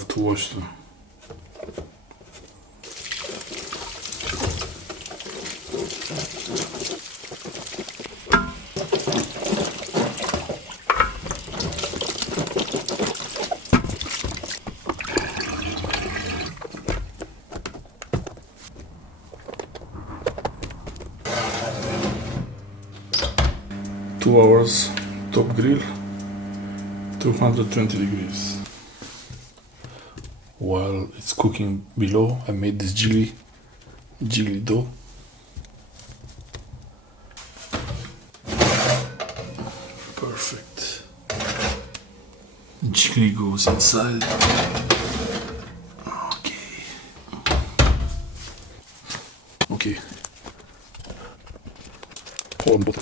have to wash them. Two hours top grill, 220 degrees. While it's cooking below, I made this jelly dough. Perfect. Jelly goes inside. Okay. Hold on.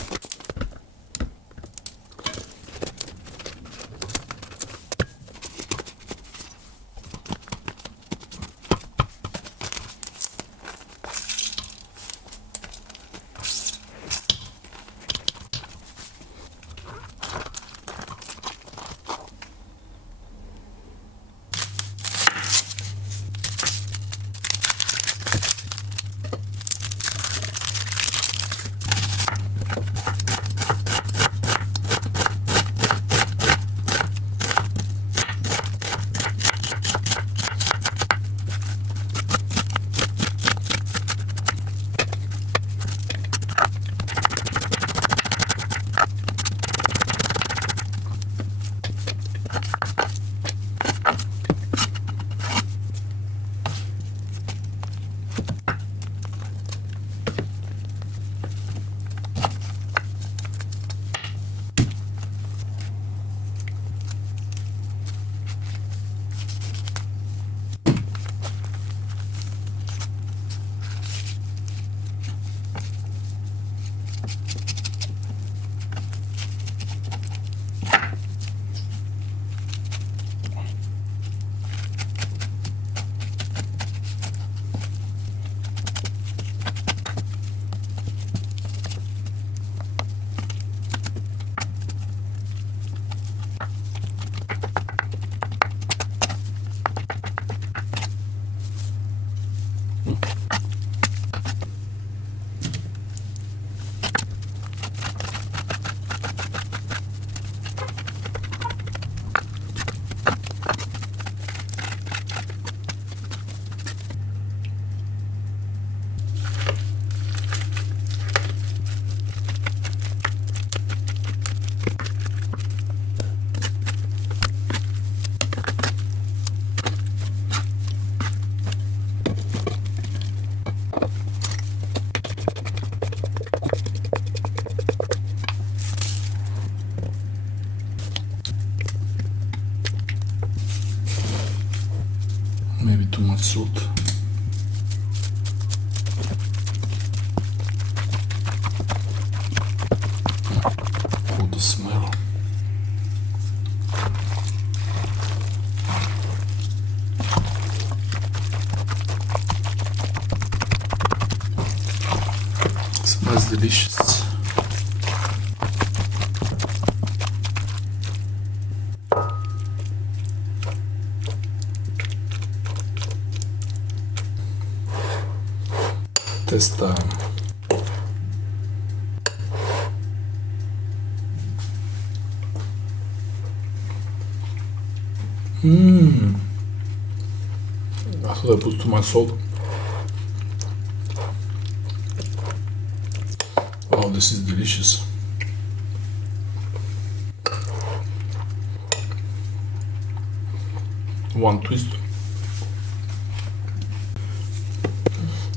Maybe too much salt. Oh, the smell. It smells delicious. Test time. I thought I put too much salt. Wow, this is delicious. One twist.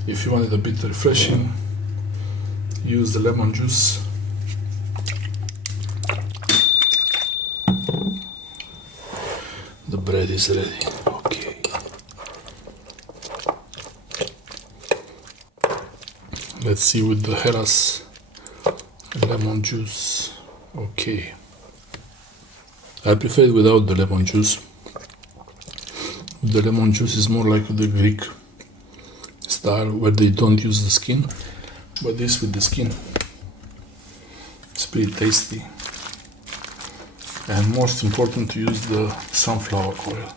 If you want it a bit refreshing, use the lemon juice. The bread is ready. Okay. Let's see with the Heras lemon juice. Okay. I prefer it without the lemon juice. The lemon juice is more like the Greek style where they don't use the skin, but this with the skin. It's pretty tasty. And most important, to use the sunflower oil.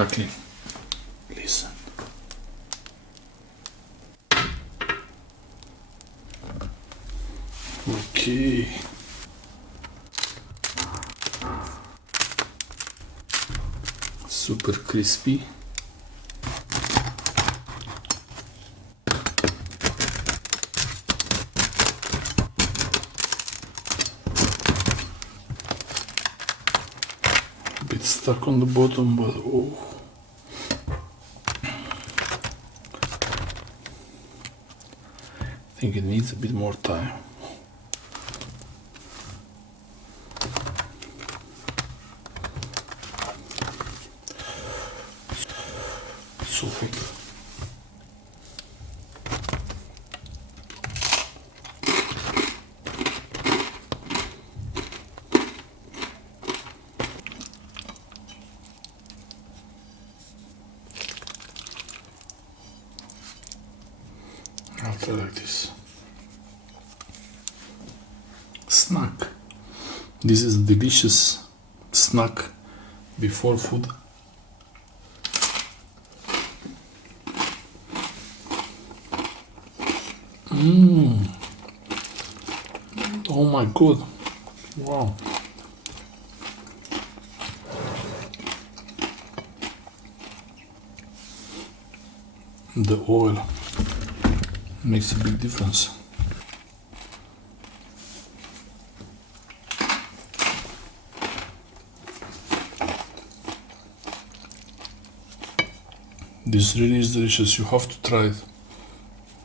crackling. Listen. Okay. Super crispy. A bit stuck on the bottom, but oh. I think it needs a bit more time. So hot. I'll try like this. Snack. This is a delicious snack before food. Oh my god. Wow. The oil makes a big difference. This really is delicious. You have to try it.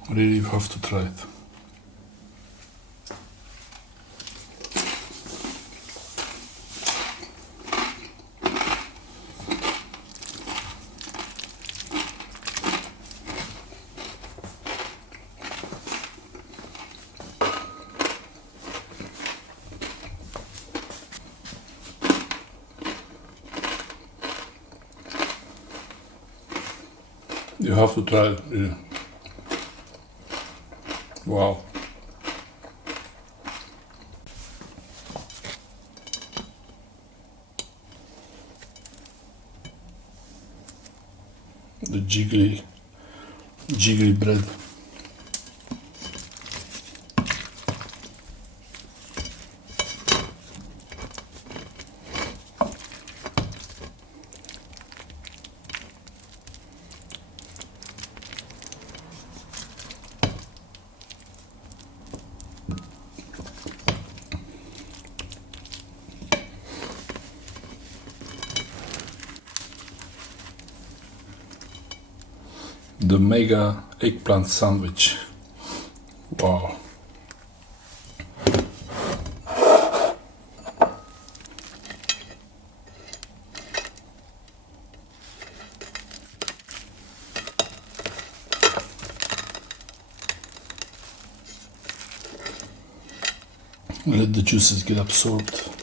Really, you have to try it. You have to try it, really. Wow. The jiggly bread. The mega eggplant sandwich. Wow. Let the juices get absorbed.